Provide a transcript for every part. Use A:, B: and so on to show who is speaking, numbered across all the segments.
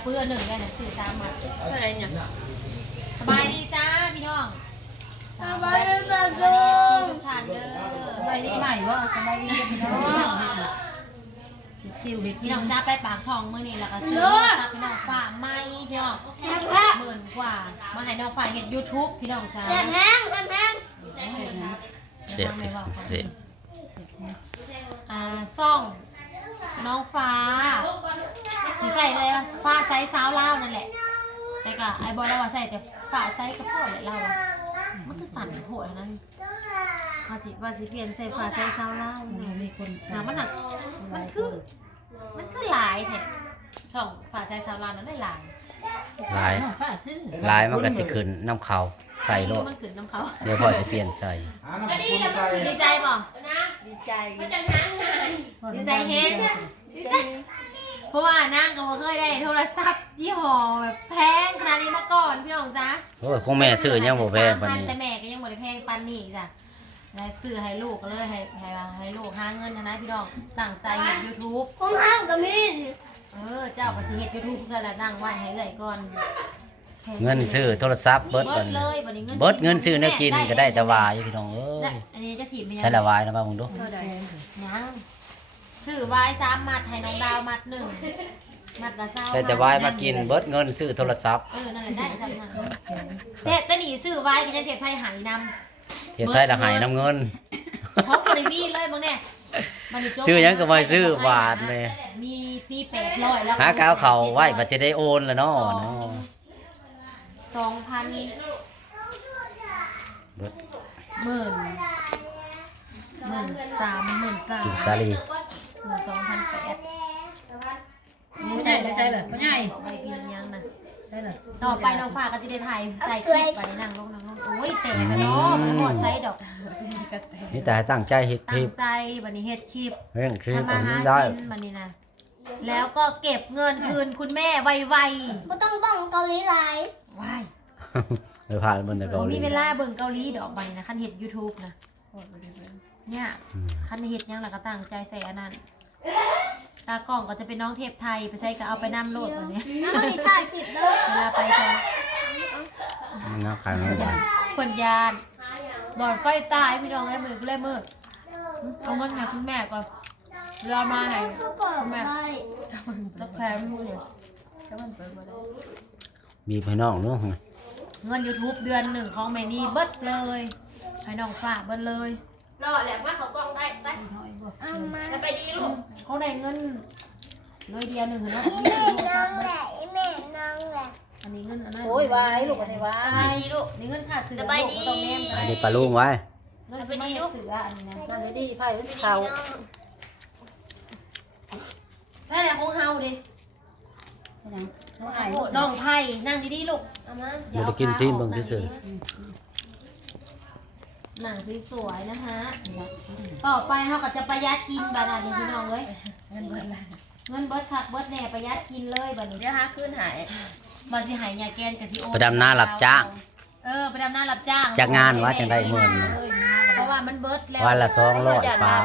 A: ปื้อหนึ่งได้นะสื่อซ้ำมา
B: อะไรเนี่ย
A: สบายดีจ้าพี่น้อง
C: สบายดีจ้า
A: ทุกท่านเด้อ
C: สบายดีใหม่วะสบายดีพี่น้องคิว
A: พี่น้องจ้าไปปากช่องมื้อนี้แล้วก็ซื้อพี่น้องฝากไม่พี่น้องหมื่นกว่ามาให้น้องฝากเห็น YouTube พี่น้องจ้า
C: แซ่บแห้งแซ่บแห้ง
D: เสียบเสียบ
A: ซ่องน้องฟ้าสีใส่เลยฟ้าไซส์สาวเล่านั่นแหละแต่ก็ไอ้บอยเราว่าใส่แต่ฟ้าไซส์กระโปรงเลยเราอะมันก็สั่นโหดนั้นว่าสิเปลี่ยนใส่ฟ้าไซส์สาวเล่า
C: มีคน
A: มันหนักมันคือหลายแท้ช่องฟ้าไซส์สาวเล่านั้นได้หลาย
D: ลาย
C: ผ้าซื้อ
D: ลายมันก็สิขึ้นน้ำเขาใส่โลด
A: มันขึ้นน้ำเขา
D: เดี๋ยวพอจะเปลี่ยนใส่
A: ดีใจป่ะ
B: ดีใจ
A: ดีใจเฮงดีใจเพราะว่านั่งก็บ่เคยได้โทรศัพท์ยี่ห้อแบบแพงขนาดนี้มาก่อนพี่น้องจ๊ะ
D: โอ้ยคงแม่ซื้อยังบ่แพงปานนี้
A: แต่แม่ก็ยังบ่ได้แพงปานนี้จ้ะแล้วซื้อให้ลูกก็เลยให้ลูกหาเงินนะพี่น้องตั้งใจเฮ็ด YouTube
C: ของห้างก็มี
A: เจ้าก็สิเฮ็ด YouTube เพื่อละนั่งไว้ให้เลยก่อน
D: เงินซื้อโทรศัพท์เบิด
A: เบิ
D: ก่อ
A: ด
D: น
A: เลยบัดนี้เงิน
D: เบิดเงินซื้อเนื้อกินก็ได้แต่วายพี่น้องเอ้
A: และ
D: ย
A: อันนี้จะถีบไปยัง
D: ใช้ละวายนะบ้างมึงดู
A: ยังซื้อไว้3มัดให้น้องดาวมัด1มัดละ20
D: ใช้แต่วายมากินเบิดเงินซื้อโทรศัพท์
A: นั่นแหละได้ซ้ำนั่นแต่หนีซื้อไว้ก็ยังเทปไทยหายนำ
D: เฮ็ดไทยละหายน้ำเงิน
A: พกบริวีเลยมึงเนี่ยมันนี่โจ๊
D: ซื้อหยังก็ไม่ซื้อบาทแม่
A: มีพี่800แล้ว
D: หากาวเขาไว้บ่จะได้โอนละเนาะเนาะ
A: 2,000
D: เบิด
A: หมื่นสาม
D: กินซาลี
A: 12,800
C: ไม่ใช่ไม่ใช่เลยไม่ใช่
A: ไปกินยังนะ
C: ได้เลย
A: ต่อไปน้องฟ้าก็จะได้ถ่ายคลิปไปนั่งลงโอ้ยเตะกันเนาะมันหมดไซส์ดอก
D: นี่แต่ให้ตั้งใจเฮ็ดค
A: ตั้
D: ลิ
A: ง
D: ป
A: ใจบันนี้เฮ็ดคลิป
D: เรื่องคลิป
A: ทำ
D: อั
A: มาน หา
D: นี้ได้
A: กินบันนี้นะแล้วก็เก็บเงินคืนคุณแม่ไว
C: ก็ต้องเกาหลีไลน์
A: ๆว้าย
D: ไปผ่านบนใน
A: ผ
D: เกาม หลี
A: มีเวลาเบิ่งเกาหลีดอกบันนี้นะคันเฮ็ด YouTube นะเนี่ยคันเฮ็ดยังล่ะก็ตั้งใจใส่อันนั้นตากล้องก็จะเป็นน้องเทพไทยไปใส่ก็เอาไปนำโลดบัดนี้
C: น้ำมันถ่ายคลิปเด้อ
A: เวลาไปใส่
D: นะขายไม่ได้
A: คนยานหลอดไฟตายพี่น้องไอ้มือก็เลยมือเอาเงินให้คุณแม่ก่อนเรือมาให้
C: เขาเปิดได้
A: ตะแคงมือเนี่ย
D: มีพี่น้องเนาะ
A: เงิน YouTube เดือน1ของแม่นี่เบิดเลยให้น้องฝากเบิดเลย
B: รอแหละว่าเขากล้องได้ได้
C: เอามา
B: จะไปดีลูก
A: เขาได้เงินร้อยเดียวหนึ่งเนาะ
C: แม่น้องแหละแม่น้องแหละ
A: อันนี้เงินอันนั้น
C: โอ้ยวายลูกอะไรวะ
B: สบายดีลูก
A: นี่เงินค่าเสือ
B: สบายดี
D: อันนี้ปลาลุงไว้
A: เงินไม่ได้เสืออันนี้นะ
C: นั่นเลยดีไพ่เขา
A: ใช่แหละของเฮาดิ
C: น้องไอ้
A: โอ้น้องไผ่นั่งดีๆลูกเอามา
D: บ่ได้กินซีนเบิ่งซื่อ
A: หนังสวยๆนะคะต่อไปเขาก็จะประหยัดกินบาดาลนี่พี่น้องเอ้ยเงินเบิดคักเบิดแน่ประหยัดกินเลยบัดนี้
B: เดี๋ยวหาขึ้นหาย
A: บ่สิหายยาแกนกับสิโอ
D: ไปดำนารับจ้าง
A: ไปดำนารับจ้าง
D: จากงานว่าจังได้เงิน
A: เพราะว่ามันเบิดแล้ว
D: วันละ200ปลา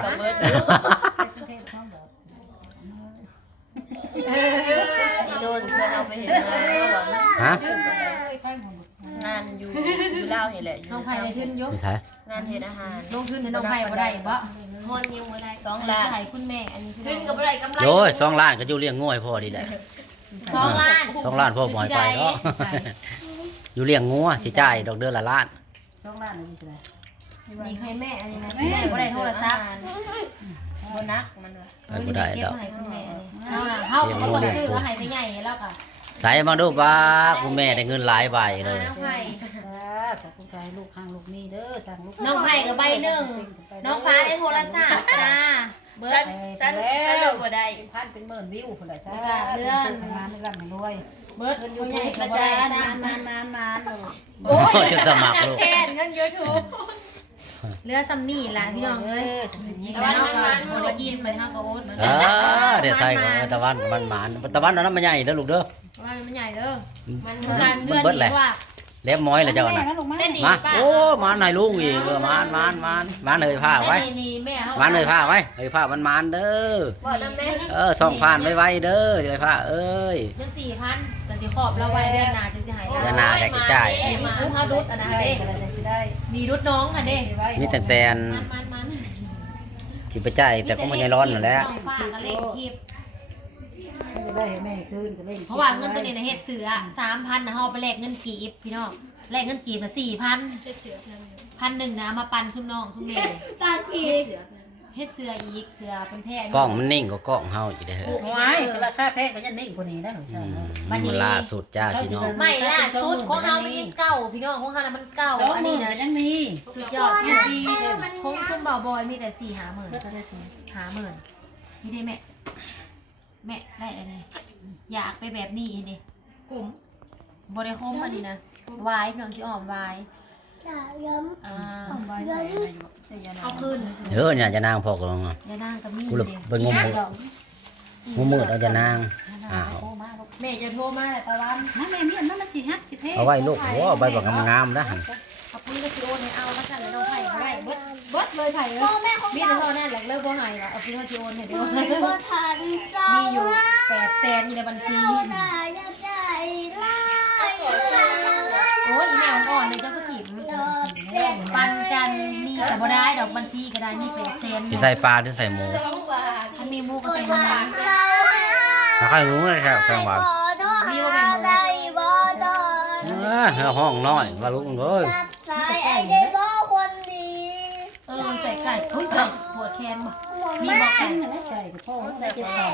B: โดนเชิญเอาไปเห็นงาน
D: ฮะ
B: งานอยู่เล่าเห็นแหละ
A: น้องไผ่ได้ขึ้นยก
D: ไม่ใช่
B: งานเห็นอาหาร
A: ลงทุนในน้องไผ่บ่ได้บ่
B: ฮอนยังบ่ได้
A: อัน
B: 2
A: นี้
B: ล้าน
A: ไผ่คุณแม่อันนี้
B: ขึ้นกับบ่ได้กำไร
D: โอ้ย2ล้านก็อยู่เลี้ยงงูให้พ่อดีแหละ
A: 2 ล้าน
D: 2ล้านพ่อบ่ให้ไปเนาะอยู่เลี้ยงงูสิจ่ายดอกเดือนละล้าน
C: ช่องล่างนี่ใช่ไหม
A: นี่ให้แม่อันนี้นะแม่บ่ได้โทรศัพท์
B: บ่นักมันว่า
D: ไปบ่ได้ดอก
A: ให้คุณแม่เอาล่ะเฮาก็บ่ได้ซื้อให้ไปใหญ่แล้วก็
D: ใส่มาดูบ้าคุณแม่ได้เงินหลายใบเลย
A: น้องไผ่
C: ขอบคุณใจลูกข้างลูกนี่เด้อสั่งลูก
A: น้องไผ่ก็ใบหนึ่งน้องฟ้าได้โทรศัพท์จ้าเบิ
B: ฉั
A: ด
B: นฉันเลิกบ่ได้
C: เป็นพันเป็นหมื่นวิวคนละซ่า
A: เลื่อน
C: งานไม่ร่ำไม่รวย
A: เบิด
C: เงิน
A: ยู
C: ยู
A: ใหญ่
C: ทูบ
A: ก
C: ก
A: ระ
C: ระ
A: จา
C: จาย ย
A: นะ
C: นาน
A: โอ้ย
D: จะสมัครลูก
A: แทนเงินยูทูบเรือซัมนี่ล่ะพี่น้องเอ้ย
B: แต่ว่ามัน
A: มันกินเหมือนข้าวกระโอ๊ต
D: เดี๋ยวไทยของตะวันมันหมานตะวันนั้นมันใหญ่เด้อลูกเด้อ
A: ว่ามันใหญ่เด้อ
B: มัน
A: การเดือน
D: เบิดแห
A: นี้
D: ละ
A: ว่า
D: เล็บม้อยเลยเจ้าน่ะ
C: ลงมา
A: เต้นดี
D: มา
A: ป่ะ
D: โอ้มาหน่อยลุงอีกมาเลยผ้าไว้
A: นี่แม่เขา
D: มาเลยผ้าไว้เลยผ้ามันเด้อ
B: ว่าน้ำแม่
D: ส่องผ่านไว้เด้อเลยผ้าเอ้ย
A: จัง4,000แต่สิขอบเราไว้เดือนหน้าจังสิหาย
D: เดือนหน้าได้สิจ่าย
A: มีคุ้มเฮาดุดอันนั้น
C: ได้
A: เด้
C: อะไรจะได้
A: มีดุดน้องอันเด้
D: มีแต่แต่
A: มัน
D: ที่ไปจ่ายแต่ก็ไม่ใช่ร้อนนั่นแหละ
A: ต้องฝากกันเล่นคลิป
C: จะได้แม่คืนก็เล่น
A: เพราะว่าเงินตัวนี้นะเฮ็ดเสือ 3,000นะเฮาไปแลกเงินกีบพี่น้องแลกเงินกีบมา 4,000เฮ็ดเสือ1,000นะมาปั่นซุ่มน้องซุ่มเด้ตากีเฮ็ดเสืออีกเสือเป็นแพะ
D: กล้องมันนิ่งก็กล้องเฮาอีกเด้อ
C: ไว้ราคาแพงก็ยังนิ่งกว่านี้นะของฉัน
D: มันล่าสุดจ้าพี่น้อง
A: ไม่ล่าสุดของเฮามันยังเก่าพี่น้องของเฮานะมันเก่า
C: อั
A: อั
C: น
A: น
C: นี้
A: นี้
C: นะ
A: นะ
C: ยังมี
A: สุดยอดอยู่ดีของซุ่มบ่าวบอยมีแต่4-5หมื่นนี่ได้แม่ได้อันนี้อยากไปแบบนี้นี่กลุ่มบ่ได้คมอันนี้นะวายพี่น้องสิอ้อมวายเอาคืน
D: เนี่ยจะนางพอกลง
A: อย่านั่งกับมีด
D: กูเลยไปงมมืดเอาจะนางอ้าว
A: แม่จะโทรมาแหละตะวัน
C: นั่นแม่มีอันนั้นสิฮักสิเพ
D: เอาไว้ลูกโอ้ใบบักงามๆนะ
A: เอาปืนก็สิโอนให้เอาแล้วกันแล้วเราไผ่ไว้เบิดเลยไผ่เลยมีแต่เท่านั้นแหละเลิกบ่ให้ละเอาปืนก็สิโอนให้เด้อมีอยู่800,000อยู่ในบัญชีโอ้ยอีแมวอ่อนเลยเจ้าก็ถีบปันกันมีแต่บ่ได้ดอกบัญชีก็ได้มี800,000
D: จะใส่ปลาหรือใส่หมู
A: ถ้ามีหมูก็ใส่หมู
D: ถ้าใครรู้เลยครับกลางวัน
A: มีว่าเป็นหมู
D: ห้องน้อยว่าลูกเอ้ย
A: ใส่ไก่อุ้ยไก่ปวดแขนบ่มีบอกไก่
C: ใจกับพ่อได้เจ็บขา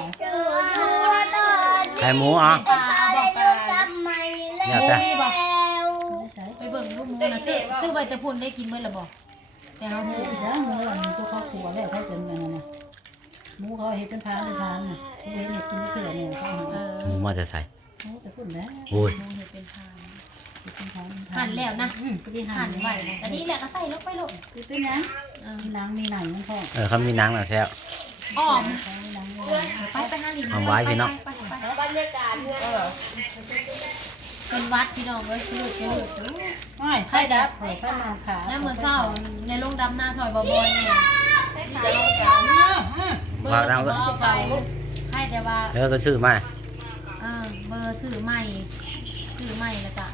D: ไข่หมูอ่ะ
A: ปลาบอกปลา
D: เนี่ยแต่
A: มีบอกไปเบิ่งลูกหมูนะซื้อใบตะพุนได้กินเมื่อละบอกแต่เขาซื้อ
C: จ้าหมูอันนี้ตัวเขาขัวแล้วเขาเป็นอะไรนะหมูเขาเห็ดเป็นพานเป็นพานน่ะเขาเห็ดกินเกลือเนี่ยเขา
D: หมูมาจะใส่
C: แต่พูดแล้ว
D: โอ้ย
A: หมูเห็ดเป็นพาน
C: เป็นพาน
A: หั่นแล้วนะ
C: ก็ได้
A: หั่
C: หั่
A: น
C: น
A: ไว้แต่นี่แหละก็ใส่ลงไปลูก
C: คือเป็นยังมีนางมีหนังมันพ่อ
D: เขามีหนังแล้วแซ่บ
A: อ้อม
C: มีนาง
A: ไปหาลิง
D: เอาไว้พี่น้อง
B: บรรยากาศเนี่ย
A: เป็นวัดพี่น้องเอ้ยซื้อ
C: ไม่ใช่ดับเผยข้าวมันขา
A: น้ำมือเศร้าในโรงดำหน้าซอยบ่อยๆเนี่ยเบอร์ที่บอกไปให้แต่ว่า
D: ก็ซื้อมา
A: เบอร์ซื้อใหม่แล้วก็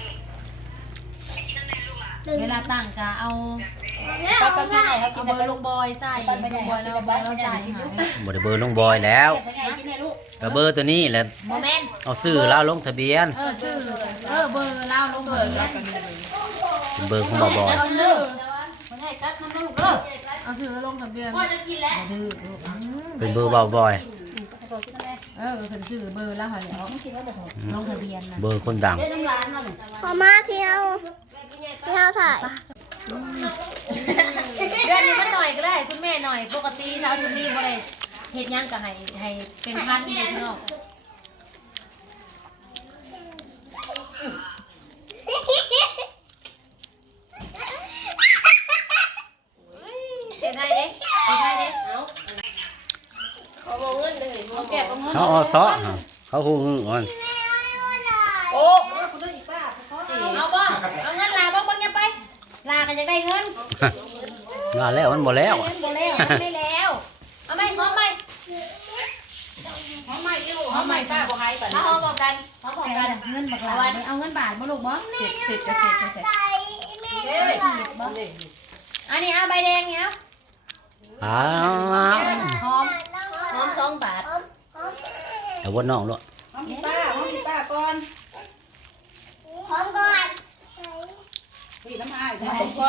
A: เวลาตั้งก็เอา
C: ก็ก็ง่ายเขากิ
A: เอา
C: น
A: เบอร์ลูกบอยใส่ลูกบอยแล้วบอยเราใส่หาย
D: บไดเบอร์ลงบอยแล้ว
C: ไปไงกินเนี่ยลูก
D: ก็เบอร์ตัวนี้แหละ
A: โมเมนต์
D: เอาซื้อแล้วลงทะเบียน
A: ซื้อเบอร์เล่าลงเบอร์
D: เบอร์ของบ่บอย
A: เอาซื้อ
C: ไปไงกัดมันลูกเด้อ
A: เอาซื้อลงทะเบียน
B: พ่อจะกินแล้ว
D: เป็นเบอร์บ่บอย
A: เป็นซื้อเบอร์แล้วหายแล้ว
C: กินแล้วเดี๋ยว
A: ลงทะเบียนนะ
D: เบอร์คนดัง
C: เด้น้ำร้านนั่น
E: พอมาเที่ยวถ่าย
A: เดือนนี้มันหน่อยก็ได้คุณแม่หน่อยปกติเช้าชุดนี้บ่ได้เฮ็ดยังก็ให้เป็นพันเด็กเนาะเฮ็ดให้เด้
B: ขอมองเงินเลย
C: แกะเอาเงิน
D: เขาเอาซอเขาหูงอ่อน
B: โอ้
A: เอาบ่เอาเงินลาบ่เบิ่งอย่าไปลาก็อยากได้เงิน
D: ว่าแล้วมันบ่แล้ว
A: บ่แล้วไม่แล้วเอาไหมเอาไหม
C: เอาใหม่ป้าบ่ให้ไป
A: เอาเอาบอกกันเอาบอกกันเงินบักลาเอาเงินบาทบ่ลูกบ่
C: สิบจะเสร็จจะเสร็จ
A: อันนี้เอาใบแดงเนี่ย
D: อ้าว
A: หอม
B: หอม2 บาท
D: แต่ว่าน้องลูก
C: เอามีป้าก่อน
E: พร้อมก่อน
C: พี่น้ำอ้ายมาก่อน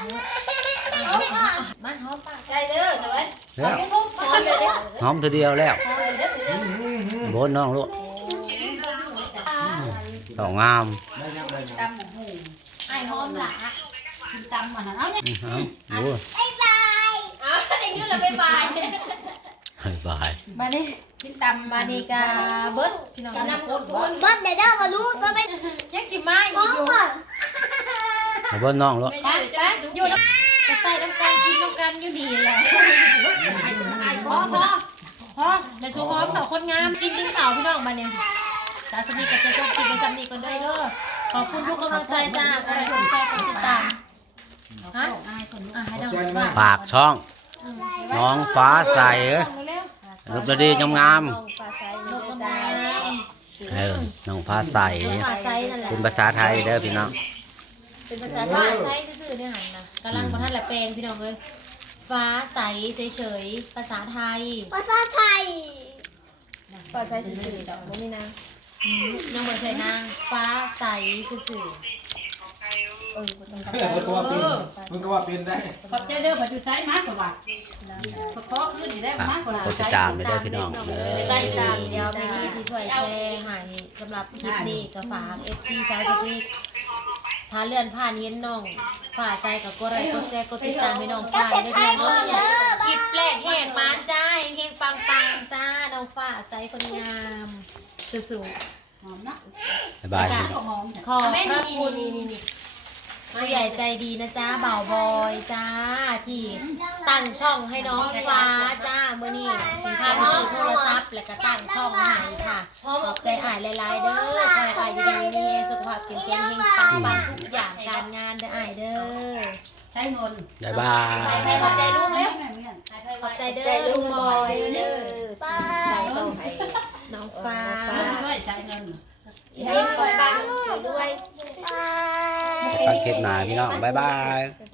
A: มันหอมปาก
C: ใจเด้อใช่ไหม
D: แล้ว
A: หอมเลยเด้อ
D: หอมทีเดียวแล้ว
A: หอมเลยเด้อบ
D: นน้องลูกสองงาม
C: ตำหมู
A: ไอ้หอมหล่ะ
C: กินตำมันเอาเนี่ย
D: เอาดู
E: บ๊ายบาย
B: อ้าวได้เงินแล้วบ๊ายบาย
D: ให้บาย
A: มาดิ
C: กินตำ
A: มาดีกาเบิดพี่น้อง
B: กินน้ำกดบุญ
E: เบิ้ลเดี๋ยวเด้อมาลูกซะไป
A: ยังสิมาอีก
E: พร้อม
A: อยู่
E: ก่อน
D: เอาบนน้องลูก
A: ไปอยู่จะใส่น้ำกันกินน้ำกันอยู่ดีแหละพอเดี๋ยวชูหอมต่อคนงามกินเต่าพี่น้องมาเนี่ยสาสนิทกับเจ้าจบกินไปสำนีก่อนเด้อขอบคุณทุกกำลังใจจ้าก็ได้กดแชร์กดติดตาม
C: ฮะอายคนนี้
A: ให้ดังว่า
D: ฝากช่องน้องฟ้าใสรูปดีงาม
B: น้องฟ้าใสเด้อจ้า
D: น้องฟ้าใส
A: ฝาไซส์นั่นแหละ
D: เป็นภาษาไทยเด้อพี่น้อง
A: เป็นภาษาฝาไซส์ซื่อๆเนี่ยหันนะกำลังมาท่านละแปลงพี่น้องเลยฟ้าใสเฉยๆภาษาไทย
E: ภาษาไทย
B: ฟ้าใสซื่อๆดอกบ่มีนาง
A: น้องบนใส่นางฟ้าใสซื่อ
B: บ่ต้องกลับ
F: มึงก็ว่าเป็นได้
C: ขอบใจเด้อผัดอยู่ไซมากกว่าขอคืนอยู่ได้มากกว่า
D: กดติดตามเลยเด้อพี่น้องเด้
A: ๆไป
D: อ
A: ไล่ตามเดียวไปนี่ที่ช่วยแชร์ให้สำหรับคลิปนี้ก็ฝาก FC สายสกรีถ้าเลื่อนผ่านเห็นน้องฝ่าใจกับกดไลค์กดแชร์กดติดตามให้น้องฝ่าด้วยพี่น้องคลิปแรกแหกมานจ้าเฮงปังจ้าน้องฝ่าใสคนงามสู้
C: หอมนะ
D: บ๊ายบาย
C: ก็หอม
A: ๆขอบพระคุณผู้ใหญ่ใจดีนะจ้าเบาบอยจ้าที่ตั้งช่องให้น้องฟ้าจ้าเมื่อนี้คุณพาไปซื้อโทรศัพท์แล้วก็ตั้งช่องให้ค่ะขอบใจอ่ายหลายๆเด้อคอยอ่ายอยู่ดีมีสุขภาพเข้มแข็งเฮงปังทุกอย่างการงานเด้ออ่ายเด้อ
C: ใช้เงิน
D: บ๊ายบาย
A: ให้ขอบใจลุงเร็ว
C: แม่เมียน
A: ขอบใจเด้
B: ใจ
A: อ
B: ลุ
A: ลุ
B: ง
A: ง
B: บบ อ
A: อย ย
B: เด้
A: เด้
B: อ
A: อ
B: ได้ต้องให้
A: น้องฟ้า
C: ด้วยใช้เงิน
B: ให้ปังๆด้วย
D: ตัดคลิปหน้าพี่น้องบ๊ายบาย
B: ๆ